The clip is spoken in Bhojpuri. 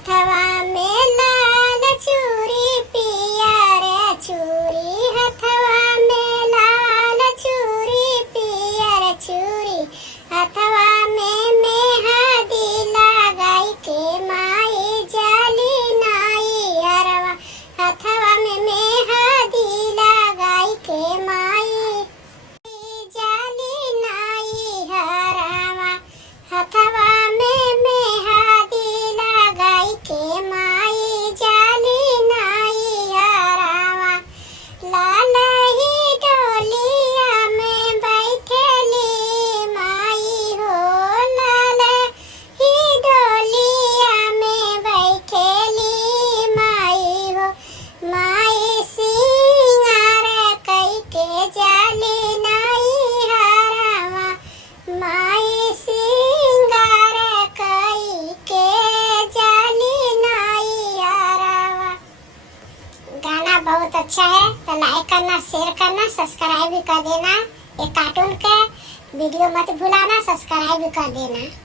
हथवा में लाल चूड़ी पियर चूड़ी, हथवा में लाल चूड़ी पियर चूड़ी, हथवा में मेहंदी लगाई के माई जाली नाई हरवा, हथवा में मेहंदी लगाई के माई जाली नाई हरवा, हथवा में मेहंदी लगाई के माई जाली नाई हरवा। लाल ही डोलिया में बैठेली माई हो, लाल ही डोलिया में बैठेली माई हो, माई सिंगार कई के जाली नाई हरवा, माई सिंगार कई के जाली नाई हरवा। गाना बहुत अच्छा है, तो लाइक करना, शेयर करना, सब्सक्राइब भी कर देना। ये कार्टून का वीडियो मत भुलाना, सब्सक्राइब भी कर देना।